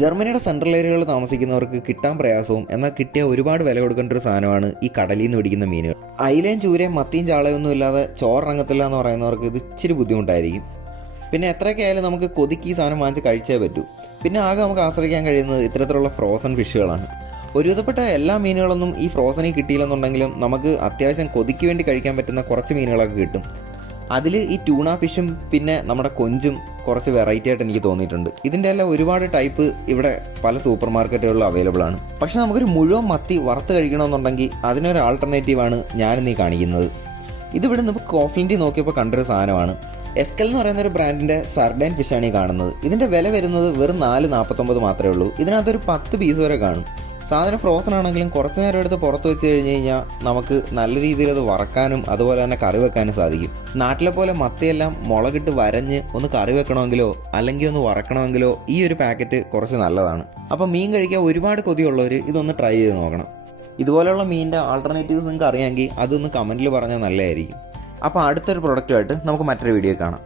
ജർമ്മനിയുടെ സെൻട്രൽ ഏരിയകളിൽ താമസിക്കുന്നവർക്ക് കിട്ടാൻ പ്രയാസവും എന്നാൽ കിട്ടിയ ഒരുപാട് വില കൊടുക്കേണ്ട ഒരു സാധനമാണ് ഈ കടലിൽ നിന്ന് പിടിക്കുന്ന മീനുകൾ. അയിലയും ചൂരയും മത്തിയും ചാളയൊന്നും ഇല്ലാതെ ചോറിറങ്ങത്തില്ല എന്ന് പറയുന്നവർക്ക് ഇത് ഇച്ചിരി ബുദ്ധിമുട്ടായിരിക്കും. പിന്നെ എത്രയൊക്കെ ആയാലും നമുക്ക് കൊതിക്ക് ഈ സാധനം വാങ്ങിച്ച് കഴിച്ചേ പറ്റൂ. പിന്നെ ആകെ നമുക്ക് ആശ്രയിക്കാൻ കഴിയുന്നത് ഇത്തരത്തിലുള്ള ഫ്രോസൺ ഫിഷുകളാണ്. ഒരുവിധപ്പെട്ട എല്ലാ മീനുകളൊന്നും ഈ ഫ്രോസണിൽ കിട്ടിയില്ലെന്നുണ്ടെങ്കിലും നമുക്ക് അത്യാവശ്യം കൊതിക്ക് വേണ്ടി കഴിക്കാൻ പറ്റുന്ന കുറച്ച് മീനുകളൊക്കെ കിട്ടും. അതിൽ ഈ ട്യൂണ ഫിഷും പിന്നെ നമ്മുടെ കൊഞ്ചും കുറച്ച് വെറൈറ്റി ആയിട്ട് എനിക്ക് തോന്നിയിട്ടുണ്ട്. ഇതിൻ്റെ എല്ലാം ഒരുപാട് ടൈപ്പ് ഇവിടെ പല സൂപ്പർ മാർക്കറ്റുകളിലും അവൈലബിൾ ആണ്. പക്ഷേ നമുക്കൊരു മുഴുവൻ മത്തി വറുത്ത് കഴിക്കണമെന്നുണ്ടെങ്കിൽ അതിനൊരു ആൾട്ടർനേറ്റീവാണ് ഞാനിന്ന് ഈ കാണിക്കുന്നത്. ഇതിവിടെ നമുക്ക് കോഫ്ലിൻറ്റി നോക്കിയപ്പോൾ കണ്ടൊരു സാധനമാണ്. എസ്കൽ എന്ന് പറയുന്ന ഒരു ബ്രാൻഡിൻ്റെ സർഡൈൻ ഫിഷാണ് ഈ കാണുന്നത്. ഇതിൻ്റെ വില വരുന്നത് വെറും 4.49 മാത്രമേ ഉള്ളൂ. ഇതിനകത്തൊരു 10 പീസ് വരെ കാണും. സാധനം ഫ്രോസൺ ആണെങ്കിലും കുറച്ച് നേരം എടുത്ത് പുറത്ത് വെച്ച് കഴിഞ്ഞ് കഴിഞ്ഞാൽ നമുക്ക് നല്ല രീതിയിൽ അത് വറക്കാനും അതുപോലെ തന്നെ കറി വെക്കാനും സാധിക്കും. നാട്ടിലെ പോലെ മത്തിയെല്ലാം മുളകിട്ട് വരഞ്ഞ് ഒന്ന് കറി വെക്കണമെങ്കിലോ അല്ലെങ്കിൽ ഒന്ന് വറക്കണമെങ്കിലോ ഈ ഒരു പാക്കറ്റ് കുറച്ച് നല്ലതാണ്. അപ്പോൾ മീൻ കഴിക്കാൻ ഒരുപാട് കൊതിയുള്ളവർ ഇതൊന്ന് ട്രൈ ചെയ്ത് നോക്കണം. ഇതുപോലെയുള്ള മീനിൻ്റെ ആൾട്ടർനേറ്റീവ്സ് നിങ്ങൾക്ക് അറിയാമെങ്കിൽ അതൊന്ന് കമൻറ്റിൽ പറഞ്ഞാൽ നല്ലതായിരിക്കും. അപ്പോൾ അടുത്തൊരു പ്രൊഡക്റ്റുമായിട്ട് നമുക്ക് മറ്റൊരു വീഡിയോ കാണാം.